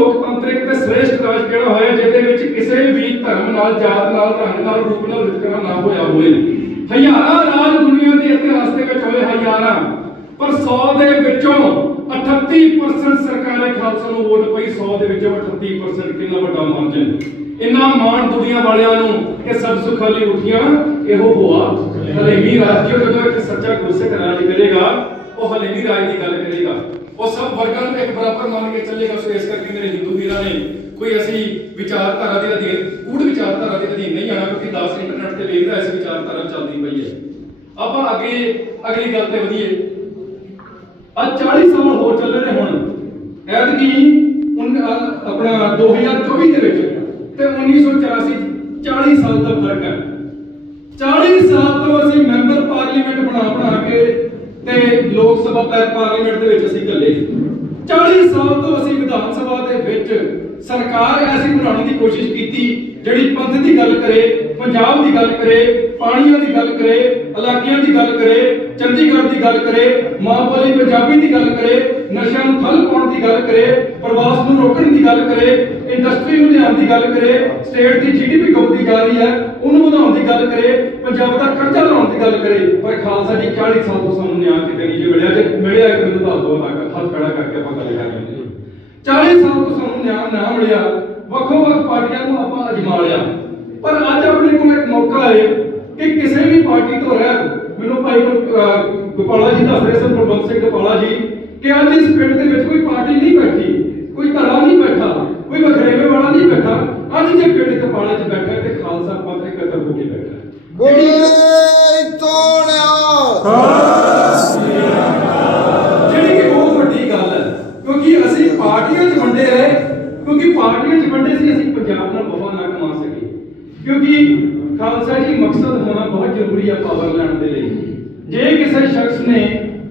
ਲੋਕਤੰਤਰਿਕ ਤੇ ਸ੍ਰੇਸ਼ਟ ਰਾਜ ਕਿਹੜਾ ਹੋਇਆ ਜਿਹਦੇ ਵਿੱਚ ਕਿਸੇ ਵੀ ਧਰਮ ਨਾਲ, ਜਾਤ ਨਾਲ, ਰੰਗ ਨਾਲ, ਰੂਪ ਨਾਲ ਵਿਤਕਰਾ ਨਾ ਹੋਇਆ ਹੋਵੇ? ਹਜ਼ਾਰਾਂ ਰਾਜ ਦੁਨੀਆ ਦੇ ਇਤਿਹਾਸ ਦੇ ਵਿੱਚ ਹੋਏ ਹਜ਼ਾਰਾਂ, ਪਰ 100 ਦੇ ਵਿੱਚੋਂ 38% ਸਰਕਾਰੇ ਖਾਲਸਾ ਨੂੰ ਵੋਟ ਪਈ 100 ਦੇ ਵਿੱਚੋਂ 38% ਕਿੰਨਾ ਵੱਡਾ ਮਾਰਜਨ? ਇੰਨਾ ਮਾਣ ਦੁਨੀਆ ਵਾਲਿਆਂ ਨੂੰ ਕਿ ਸਭ ਸੁਖਾਲੀ ਉਠੀਆਂ, ਇਹੋ ਹੋਆ। ਹਲੇਮੀ ਰਾਜ ਜੋ ਜਦੋਂ ਇੱਕ ਸੱਚਾ ਗੁਰਸਿੱਖ ਰਾਜ ਕਰੇਗਾ ਉਹ ਹਲੇਮੀ ਰਾਜ ਦੀ ਗੱਲ ਕਰੇਗਾ। ਉਹ ਸਭ ਵਰਗਾਂ ਨੂੰ ਇੱਕ ਬਰਾਬਰ ਮੰਨ ਕੇ ਚੱਲੇਗਾ, ਸੋ ਇਸ ਕਰਕੇ ਮੇਰੇ ਹਿੰਦੂ ਵੀਰਾਂ ਨੇ ਕੋਈ ਅਸੀਂ ਵਿਚਾਰਧਾਰਾ ਦੇ ਅਧੀਨ, ਕੂੜ ਵਿਚਾਰਧਾਰਾ ਦੇ ਅਧੀਨ ਨਹੀਂ ਆਣਾ ਕਿਉਂਕਿ ਦਾਸ ਇੰਟਰਨੈਟ ਤੇ ਵੇਖਦਾ ਇਸ ਵਿਚਾਰਧਾਰਾ ਚੱਲਦੀ ਪਈ ਹੈ। ਆਪਾਂ ਅੱਗੇ, ਅਗਲੀ ਗੱਲ ਤੇ ਵਧੀਏ। ਅੱਜ 40 ਸਾਲ ਹੋ ਚੱਲੇ ਨੇ ਹੁਣ। ਐਤਕੀ ਉਨ, ਅ- ਆਪਣਾ 2024 ਦੇ ਵਿੱਚ ਤੇ 1984 40 ਸਾਲ ਦਾ ਫ਼ਰਕ ਹੈ। 40 ਸਾਲ ਤੋਂ ਅਸੀਂ ਮੈਂਬਰ ਪਾਰਲੀਮੈਂਟ ਬਣਾ ਬਣਾ ਕੇ ਤੇ ਲੋਕ ਸਭਾ ਪਾਰਲੀਮੈਂਟ ਦੇ ਵਿੱਚ ਅਸੀਂ ਇਕੱਲੇ 40 ਸਾਲ ਤੋਂ ਅਸੀਂ ਵਿਧਾਨ ਸਭਾ ਦੇ ਵਿੱਚ ਸਰਕਾਰ ਐਸੀ ਬਣਾਉਣ ਦੀ ਕੋਸ਼ਿਸ਼ ਕੀਤੀ, ਜਿਹੜੀ ਪੰਥ ਦੀ ਗੱਲ ਕਰੇ, ਪੰਜਾਬ ਦੀ ਗੱਲ ਕਰੇ, ਪਾਣੀਆਂ ਦੀ ਗੱਲ ਕਰੇ, ਇਲਾਕਿਆਂ ਦੀ ਗੱਲ ਕਰੇ, ਚੰਡੀਗੜ੍ਹ ਦੀ ਗੱਲ ਕਰੇ, ਮਾਂ ਬੋਲੀ ਪੰਜਾਬੀ ਦੀ ਗੱਲ ਕਰੇ, ਨਸ਼ਿਆਂ ਨੂੰ ਠੱਲ ਪਾਉਣ ਦੀ ਗੱਲ ਕਰੇ ਪ੍ਰਵਾਸ ਨੂੰ ਰੋਕਣ ਦੀ ਗੱਲ ਕਰੇ ਇੰਡਸਟਰੀ ਨੂੰ ਲਿਆਉਣ ਦੀ ਗੱਲ ਕਰੇ ਸਟੇਟ ਦੀ ਜੀਡੀਪੀ ਵਧਦੀ ਜਾ ਰਹੀ ਹੈ, ਉਹਨੂੰ ਵਧਾਉਣ ਦੀ ਗੱਲ ਕਰੇ, ਪੰਜਾਬ ਦਾ ਕਰਜ਼ਾ ਲਾਉਣ ਦੀ ਗੱਲ ਕਰੇ। ਪਰ ਖਾਲਸਾ ਜੀ 40 ਸਾਲ ਤੋਂ ਸਾਨੂੰ ਨਿਆਂ ਕਿਤੇ ਨਹੀਂ ਜੇ ਮਿਲਿਆ ਜੇ ਮਿਲਿਆ ਇੱਕ ਮੈਨੂੰ ਦੱਸ ਦਿਓ ਤਾਂ ਹੱਥ ਖੜਾ ਕਰਕੇ ਆਪਾਂ ਗੱਲ ਕਰ 40 ਸਾਲ ਤੋਂ ਸਾਨੂੰ ਨਿਆਂ ਨਾ ਮਿਲਿਆ ਵੱਖੋ ਵੱਖ ਪਾਰਟੀਆਂ ਨੂੰ ਆਪਾਂ ਅਜਮਾ ਲਿਆ। ਪਰ ਅੱਜ ਆਪਣੇ ਕੋਲ ਇੱਕ ਮੌਕਾ ਹੈ ਕਿ ਕਿਸੇ ਵੀ ਪਾਰਟੀ ਤੋਂ ਰਹਿ ਮੈਨੂੰ ਭਾਈ ਗੋਪਾਲਾ ਜੀ ਦੱਸ ਰਹੇ ਸਨ ਪ੍ਰਬੰਧ ਸਿੰਘ ਗੋਪਾਲਾ ਜੀ ਕਿ ਅੱਜ ਇਸ ਪਿੰਡ ਦੇ ਵਿੱਚ ਕੋਈ ਪਾਰਟੀ ਨਹੀਂ ਬੈਠੀ ਕੋਈ ਧੜਾ ਨਹੀਂ ਬੈਠਾ ਕੋਈ ਵਖਰੇਵੇਂ ਵਾਲਾ ਨਹੀਂ ਬੈਠਾ। ਅੱਜ ਜੇ ਪਿੰਡ ਕਪਾਲੇ 'ਚ ਬੈਠਾ ਤੇ ਖਾਲਸਾ ਪੰਥ ਇਕੱਤਰ ਹੋ ਕੇ ਬੈਠਾ। ਤੋੜਿਆ। ਜਿਹੜੀ ਕਿ ਬਹੁਤ ਵੱਡੀ ਗੱਲ ਹੈ ਕਿਉਂਕਿ ਅਸੀਂ ਪਾਰਟੀਆਂ 'ਚ ਵੰਡੇ ਰਹੇ ਕਿਉਂਕਿ ਪਾਰਟੀਆਂ 'ਚ ਵੰਡੇ ਸੀ ਅਸੀਂ ਪੰਜਾਬ ਨਾਲ ਵਫਾ ਨਾ ਕਮਾ ਸਕੇ। ਕਿਉਂਕਿ ਖਾਲਸਾ ਜੀ ਮਕਸਦ ਹੋਣਾ ਬਹੁਤ ਜ਼ਰੂਰੀ ਹੈ ਪਾਵਰ ਲੈਣ ਦੇ ਲਈ। ਕਿਸੇ ਸ਼ਖਸ ਨੇ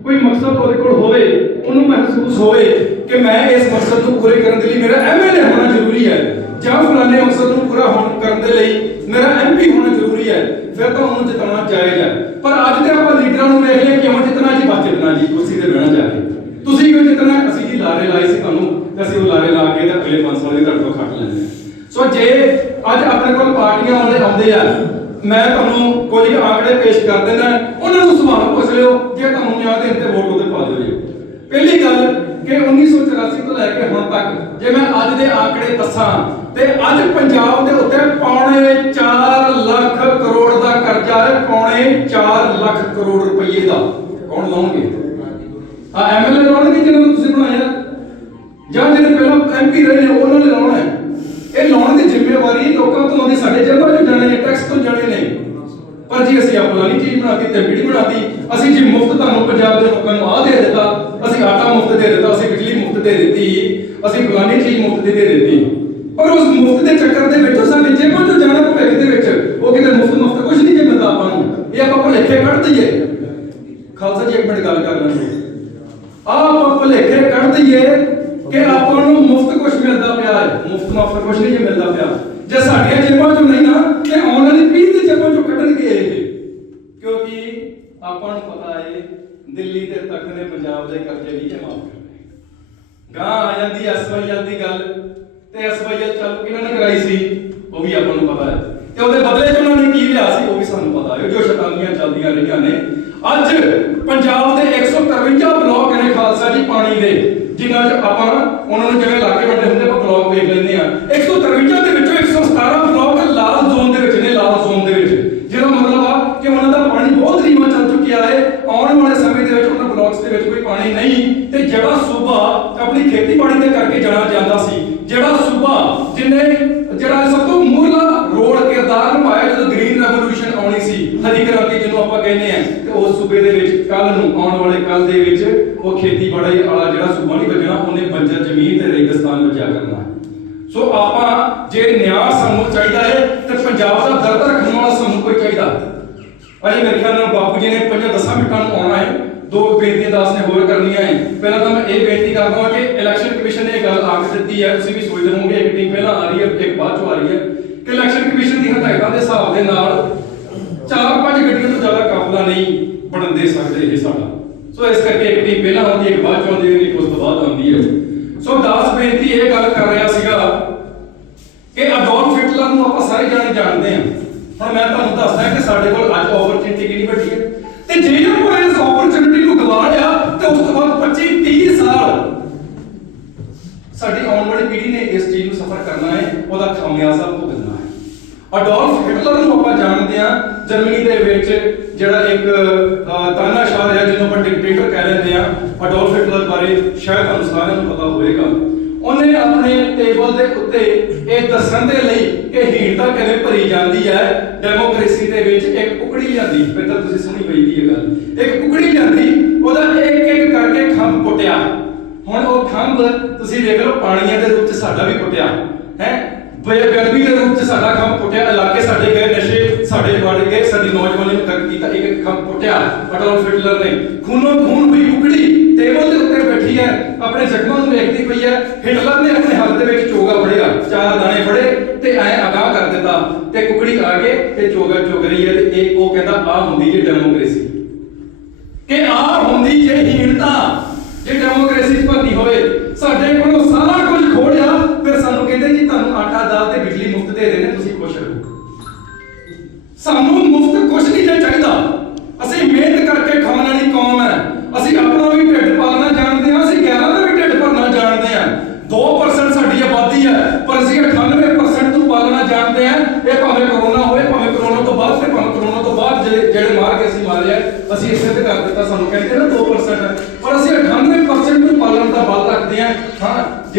ਕੋਈ ਮਕਸਦ ਉਹਦੇ ਕੋਲ ਹੋਵੇ, ਉਹਨੂੰ ਮਹਿਸੂਸ ਹੋਵੇ ਕਿ ਮੈਂ ਇਸ ਮਕਸਦ ਨੂੰ ਪੂਰੇ ਕਰਨ ਦੇ ਲਈ ਮੇਰਾ ਐਮਐਲਏ ਹੋਣਾ ਜ਼ਰੂਰੀ ਹੈ ਜਾਂ ਫਲਾਣੇ ਮਕਸਦ ਨੂੰ ਪੂਰਾ ਹੋਣ ਕਰਨ ਦੇ ਲਈ ਮੇਰਾ ਐਮਪੀ ਹੋਣਾ ਜ਼ਰੂਰੀ ਹੈ, ਫਿਰ ਤਾਂ ਉਹਨੂੰ ਜਿਤਾਉਣਾ ਜਾਇਜ਼ ਪਰ ਅੱਜ ਤੇ ਆਪਾਂ ਲੀਡਰਾਂ ਨੂੰ ਵੇਖ ਲਿਆ ਕਿਉਂ ਜਿੱਤਣਾ ਜੀ, ਬਸ ਜਿੱਤਣਾ ਜੀ, ਕੁਰਸੀ ਤੇ ਬਹਿਣਾ ਜਾ ਕੇ। ਤੁਸੀਂ ਕਿਉਂ ਜਿੱਤਣਾ? ਅਸੀਂ ਜੀ ਲਾਰੇ ਲਾਏ ਸੀ ਤੁਹਾਨੂੰ ਅਸੀਂ ਉਹ ਲਾਰੇ ਲਾ ਕੇ ਤੇ ਅਗਲੇ 5 ਸਾਲ ਦੀ ਤੁਹਾਡੇ ਤੋਂ ਖੱਟ ਲੈਂਦੇ ਸੋ ਜੇ ਅੱਜ ਆਪਣੇ ਕੋਲ ਪਾਰਟੀਆਂ ਵਾਲੇ ਆਉਂਦੇ ਆ ਮੈਂ ਤੁਹਾਨੂੰ ਕੁਝ ਆંકੜੇ ਪੇਸ਼ ਕਰ ਦਿੰਦਾ ਉਹਨਾਂ ਨੂੰ ਸਵਾਲ ਪੁੱਛ ਲਿਓ, ਜੇ ਤੁਹਾਨੂੰ ਨਿਆਂ ਦੇਣ ਤੇ ਵੋਟ ਉਹਦੇ ਪਾ ਦਿਓ ਪਹਿਲੀ ਗੱਲ ਕਿ 1984 ਤੋਂ ਲੈ ਕੇ ਹੁਣ ਤੱਕ ਜੇ ਮੈਂ ਅੱਜ ਦੇ ਆંકੜੇ ਦੱਸਾਂ, ਤੇ ਅੱਜ ਪੰਜਾਬ ਦੇ ਉੱਤੇ ਪੌਣੇ 4 ਲੱਖ ਕਰੋੜ ਦਾ ਕਰਜ਼ਾ ਹੈ, ਪੌਣੇ 4 ਲੱਖ ਕਰੋੜ ਰੁਪਏ ਦਾ। ਕੌਣ ਲਾਉਣਗੇ ਆ ਐਮਐਲਏ ਲਾਉਣਗੇ ਜਿਹਨਾਂ ਨੂੰ ਤੁਸੀਂ ਬਣਾਇਆ ਜਾਂ ਜਿਹੜੇ ਪਹਿਲਾਂ ਐਮਪੀ ਰਹੇ ਨੇ ਉਹਨਾਂ ਨੇ ਲਾਉਣਾ ਹੈ ਇਹ ਲਾਉਣ ਦੀ ਜ਼ਿੰਮੇਵਾਰੀ ਲੋਕਾਂ ਤੋਂ ਆਉਂਦੀ ਸਾਡੇ ਜੇਬਾਂ ਚੋਂ ਜਾਣੇ ਨੇ ਟੈਕਸ ਤੋਂ ਜਾਣੇ ਨੇ ਪਰ ਜੀ ਅਸੀਂ ਆਪਣਾ ਨਹੀਂ ਚੀਜ਼ ਬਣਾਤੀ, ਤੇ ਬਿੜੀ ਬਣਾਤੀ। ਅਸੀਂ ਜੀ ਮੁਫਤ ਤੁਹਾਨੂੰ ਪੰਜਾਬ ਦੇ ਲੋਕਾਂ ਨੂੰ ਆ ਦੇ ਦਿੱਤਾ। ਅਸੀਂ ਆਟਾ ਮੁਫਤ ਦੇ ਦਿੱਤਾ, ਅਸੀਂ ਬਿਜਲੀ ਮੁਫਤ ਦੇ ਦਿੱਤੀ। ਅਸੀਂ ਫਲਾਨੀ ਚੀਜ਼ ਮੁਫਤ ਦੇ ਦਿੱਤੀ। ਪਰ ਉਸ ਮੁਫਤ ਦੇ ਚੱਕਰ ਦੇ ਵਿੱਚ ਸਾਡੇ ਜੇਬਾਂ ਚੋਂ ਜਾਣਾ ਭਵਿੱਖ ਦੇ ਵਿੱਚ, ਉਹ ਕਿਤੇ ਮੁਫਤ ਮੁਫਤ ਕੁਝ ਨਹੀਂ ਜੇ ਮਿਲਦਾ ਆਪਾਂ ਨੂੰ। ਇਹ ਆਪਾਂ ਭੁਲੇਖੇ ਕੱਢ ਦਈਏ ਖਾਲਸਾ ਜੀ, ਇੱਕ ਮਿੰਟ ਗੱਲ ਕਰ ਲੈਂਦੇ ਆਪਾਂ ਭੁਲੇਖੇ ਕੱਢ ਦਈਏ ਕਿ ਆਪਾਂ ਨੂੰ ਮੁਫਤ ਕੁਝ ਮਿਲਦਾ ਪਿਆ ਹੈ। ਮੁਫਤ ਮੁਫਤ ਕੁਝ ਨਹੀਂ ਮਿਲਦਾ ਪਿਆ। ਜੇ ਸਾਡੀਆਂ ਜੇਬਾਂ ਚੋਂ ਨਹੀਂ ਨਾ, ਤੇ ਆਉਣ ਵਾਲੀ ਪੀੜ੍ਹੀ ਦੀ ਜੇਬਾਂ ਚੋਂ ਕੱਢਣਗੇ ਇਹ? ਕਿਉਂਕਿ ਆਪਾਂ ਨੂੰ ਪਤਾ ਹੈ, ਦਿੱਲੀ ਦੇ ਤਖਤ ਨੇ ਪੰਜਾਬ ਦੇ ਕਰਜ਼ੇ ਨਹੀਂ ਮਾਫ ਕਰਨੇ ਗਾਂ ਆ ਜਾਂਦੀ ਐਸਵਾਈਐਲ ਦੀ ਗੱਲ। ਤੇ ਐਸਵਾਈਐਲ ਚਾਲੂ ਕਿਹਨਾਂ ਨੇ ਕਰਾਈ ਸੀ? ਉਹ ਵੀ ਆਪਾਂ ਨੂੰ ਪਤਾ ਹੈ। ਤੇ ਉਹਦੇ ਬਦਲੇ 'ਚ ਉਹਨਾਂ ਨੇ ਕੀ ਲਿਆ ਸੀ? ਉਹ ਵੀ ਸਾਨੂੰ ਪਤਾ ਹੈ। ਜੋ ਸ਼ਤਾਬਦੀਆਂ ਚੱਲਦੀਆਂ ਰਹੀਆਂ ਨੇ। ਅੱਜ ਪੰਜਾਬ ਦੇ 153 ਬਲਾਕ ਨੇ ਖਾਲਸਾ ਜੀ ਪਾਣੀ ਦੇ ਜਿਨ੍ਹਾਂ 'ਚ ਆਪਾਂ ਉਹਨਾਂ ਨੂੰ ਜਿਵੇਂ ਇਲਾਕੇ ਵੱਡੇ ਹੁੰਦੇ ਆਪਾਂ ਬਲਾਕ ਵੇਖ ਲੈਂਦੇ ਆ 153 ਦੇ ਵਿੱਚੋਂ 117 ਬਲਾਕ ਲਾਲ ਜ਼ੋਨ ਦੇ ਵਿੱਚ ਨੇ ਲਾਲ ਜ਼ੋਨ ਦੇ ਵਿੱਚ ਜਿਹਦਾ ਮਤਲਬ ਆ ਕਿ ਉਹਨਾਂ ਦਾ ਪਾਣੀ ਬਹੁਤ ਰੀਵਾ ਚੱਲ ਚੁੱਕਿਆ ਹੈ ਆਉਣ ਵਾਲੇ ਸਮੇਂ ਦੇ ਵਿੱਚ ਉਹਨਾਂ ਬਲਾਕਸ ਦੇ ਵਿੱਚ ਕੋਈ ਪਾਣੀ ਨਹੀਂ ਤੇ ਜਿਹੜਾ ਸੂਬਾ ਆਪਣੀ ਖੇਤੀਬਾੜੀ ਦੇ ਕਰਕੇ ਜਾਣਾ ਜਾਂਦਾ ਸੀ ਜਿਹੜਾ ਸੂਬਾ ਜਿਹਨੇ ਜਿਹੜਾ ਸਭ ਤੋਂ ਮੂਹਰਲਾ ਰੋਲ ਕਿਰਦਾਰ ਨਿਭਾਇਆ ਜਦੋਂ ਗ੍ਰੀਨ ਰੈਵੋਲੂਸ਼ਨ ਆਉਣੀ ਸੀ ਹਰੀ ਕ੍ਰਾਂਤੀ ਜਿਹਨੂੰ ਆਪਾਂ ਕਹਿੰਦੇ ਆ ਤੇ ਉਸ ਸੂਬੇ ਦੇ ਵਿੱਚ ਕੱਲ ਨੂੰ ਆਉਣ ਵਾਲੇ ਕੱਲ ਦੇ ਵਿੱਚ ਉਹ ਖੇਤੀਬਾੜੀ ਵਾਲਾ ਜਿਹੜਾ ਸੂਬਾ ਨਹੀਂ ਬਚਣਾ ਉਹਨੇ ਬੰਜਰ ਜ਼ਮੀਨ ਤੇ ਰੇਗਿਸਤਾਨ ਬਚਿਆ ਕਰਨਾ ਸੋ ਆਪਾਂ ਜੇ ਨਿਆਂ ਸਾਨੂੰ ਚਾਹੀਦਾ ਹੈ, ਤੇ ਪੰਜਾਬ ਦਾ ਦਰਦ ਰੱਖਣ ਵਾਲਾ ਸਾਨੂੰ ਕੋਈ ਚਾਹੀਦਾ ਅਜੇ ਮੇਰੇ ਖਿਆਲ ਨਾਲ ਬਾਪੂ ਜੀ ਨੇ ਪੰਜਾਂ ਦਸਾਂ ਮਿੰਟਾਂ ਨੂੰ ਆਉਣਾ ਹੈ। ਦੋ ਬੇਨਤੀਆਂ ਦਾਸ ਨੇ ਹੋਰ ਕਰਨੀਆਂ ਹੈ। ਪਹਿਲਾਂ ਤਾਂ ਮੈਂ ਇਹ ਬੇਨਤੀ ਕਰਦਾ ਹਾਂ ਕਿ ਇਲੈਕਸ਼ਨ ਕਮਿਸ਼ਨ ਨੇ ਇਹ ਗੱਲ ਆਖ ਦਿੱਤੀ ਹੈ। ਤੁਸੀਂ ਵੀ ਸੋਚਦੇ ਹੋਵੋਗੇ, ਇੱਕ ਟੀਮ ਪਹਿਲਾਂ ਆ ਰਹੀ ਹੈ, ਇੱਕ ਬਾਅਦ ਚੋਂ ਆ ਰਹੀ ਹੈ। ਕਿ ਇਲੈਕਸ਼ਨ ਕਮਿਸ਼ਨ ਦੀ ਹਦਾਇਤਾਂ ਦੇ ਹਿਸਾਬ ਦੇ ਨਾਲ ਚਾਰ ਪੰਜ ਗੱਡੀਆਂ ਤੋਂ ਜ਼ਿਆਦਾ ਕਾਫਲਾ ਨਹੀਂ ਬਣਨ ਦੇ ਸਕਦੇ ਇਹ ਸਾਡਾ। ਸੋ ਇਸ ਕਰਕੇ ਇੱਕ ਟੀਮ ਪਹਿਲਾਂ ਆਉਂਦੀ ਹੈ ਬਾਅਦ ਚ ਆਉਂਦੀ ਹੈ ਉਸ ਤੋਂ ਬਾਅਦ ਆਉਂਦੀ ਹੈ। ਸੋ ਦਾਸ ਬੇਨਤੀ ਇਹ ਗੱਲ ਕਰ ਰਿਹਾ ਸੀਗਾ ਕਿ ਅਡੋਲਫ ਹਿਟਲਰ ਨੂੰ ਆਪਾਂ ਸਾਰੇ ਜਾਣੇ ਜਾਣਦੇ ਹਾਂ। ਹੁਣ ਮੈਂ ਤੁਹਾਨੂੰ ਦੱਸਦਾ ਕਿ ਸਾਡੇ ਕੋਲ ਅੱਜ ਓਪਰਚੁਨਿਟੀ ਕਿੰਨੀ ਵੱਡੀ ਹੈ। ਤੇ ਜੇ ਆਪਾਂ ਇਸ ਓਪਰਚੁਨਿਟੀ ਨੂੰ ਗਵਾ ਲਿਆ, ਤੇ ਉਸ ਤੋਂ ਬਾਅਦ 25 30 ਸਾਲ ਸਾਡੀ ਆਉਣ ਵਾਲੀ ਪੀੜ੍ਹੀ ਨੇ ਇਸ ਚੀਜ਼ ਨੂੰ ਸਫਰ ਕਰਨਾ ਹੈ, ਉਹਦਾ ਖਾਮਿਆਜ਼ਾ ਭੁਗਤਣਾ ਅਡੋਲਫ ਹਿਟਲਰ ਨੂੰ ਆਪਾਂ ਜਾਣਦੇ ਹਾਂ ਜਰਮਨੀ ਦੇ ਵਿੱਚ, ਜਿਹੜਾ ਇੱਕ ਤਾਨਾਸ਼ਾਹ ਹੈ ਜਿਹਨੂੰ ਆਪਾਂ ਡਿਕਟੇਟਰ ਕਹਿ ਲੈਂਦੇ ਆ ਅਡੋਲਫ ਹਿਟਲਰ ਬਾਰੇ ਸ਼ਾਇਦ ਤੁਹਾਨੂੰ ਸਾਰਿਆਂ ਨੂੰ ਪਤਾ ਹੋਵੇਗਾ। ਉਹਨੇ ਆਪਣੇ ਟੇਬਲ ਦੇ ਉੱਤੇ ਇਹ ਦੱਸਣ ਦੇ ਲਈ ਕਿ ਹੀਣਤਾ ਕਿਵੇਂ ਭਰੀ ਜਾਂਦੀ ਹੈ ਡੈਮੋਕ੍ਰੇਸੀ ਦੇ ਵਿੱਚ ਇੱਕ ਕੁਕੜੀ ਜਾਂਦੀ ਤਾਂ ਤੁਸੀਂ ਸੁਣੀ ਪਈ ਦੀ ਇਹ ਗੱਲ। ਇੱਕ ਕੁਕੜੀ ਜਾਂਦੀ, ਉਹਦਾ ਇੱਕ ਇੱਕ ਕਰਕੇ ਖੰਭ ਪੁੱਟਿਆ ਹੁਣ ਉਹ ਖੰਭ ਤੁਸੀਂ ਦੇਖ ਲਓ, ਪਾਣੀਆਂ ਦੇ ਰੂਪ ਚ ਸਾਡਾ ਵੀ ਪੁੱਟਿਆ ਹੈ? ਬੇਗਰਬੀ ਦੇ ਰੂਪ ਚ ਸਾਡਾ ਖੰਭ ਪੁੱਟਿਆ, ਇਲਾਕੇ ਸਾਡੇ ਗਏ, ਨਸ਼ੇ ਸਾਡੇ ਵੜ ਗਏ ਸਾਡੀ ਨੌਜਵਾਨੀ ਨੂੰ ਤੱਕ ਕੀਤਾ, ਇੱਕ ਇੱਕ ਖੰਭ ਪੁੱਟਿਆ ਅਡੋਲਫ ਹਿਟਲਰ ਨੇ। ਖੂਨੋ ਖੂਨ ਹੋਈ ਕੁਕੜੀ ਟੇਬਲ ਦੇ ਉੱਤੇ ਬੈਠੀ ਹੈ, ਆਪਣੇ ਜ਼ਖਮਾਂ ਨੂੰ ਵੇਖਦੀ ਪਈ ਹੈ, ਹਿਟਲਰ ਨੇ ਆਪਣੇ ਹੱਥ ਦੇ ਵਿੱਚ ਚੋਗਾ ਫੜਿਆ, ਚਾਰ ਦਾਣੇ ਫੜੇ ਤੇ ਐ ਅਗਾਹ ਕਰ ਦਿੱਤਾ ਤੇ ਕੁਕੜੀ ਆ ਕੇ ਤੇ ਚੋਗਾ ਚੁਗ ਰਹੀ ਹੈ ਤੇ ਇਹ ਉਹ ਕਹਿੰਦਾ ਆ ਹੁੰਦੀ ਜੇ ਡੈਮੋਕ੍ਰੇਸੀ। ਕਿ ਆ ਹੁੰਦੀ ਜੇ ਹੀਣਤਾ, ਜੇ ਡੈਮੋਕ੍ਰੇਸੀ ਭਰਤੀ ਹੋਵੇ, ਸਾਡੇ ਕੋਲੋਂ ਸਾਰਾ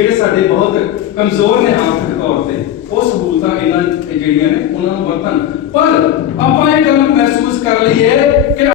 ਜਿਹੜੇ ਸਾਡੇ ਬਹੁਤ ਕਮਜ਼ੋਰ ਨੇ ਆਰਥਿਕ ਤੌਰ ਤੇ, ਉਹ ਸਹੂਲਤਾਂ ਇਹਨਾਂ ਜਿਹੜੀਆਂ ਨੇ, ਉਹਨਾਂ ਨੂੰ ਵਰਤਣ। ਪਰ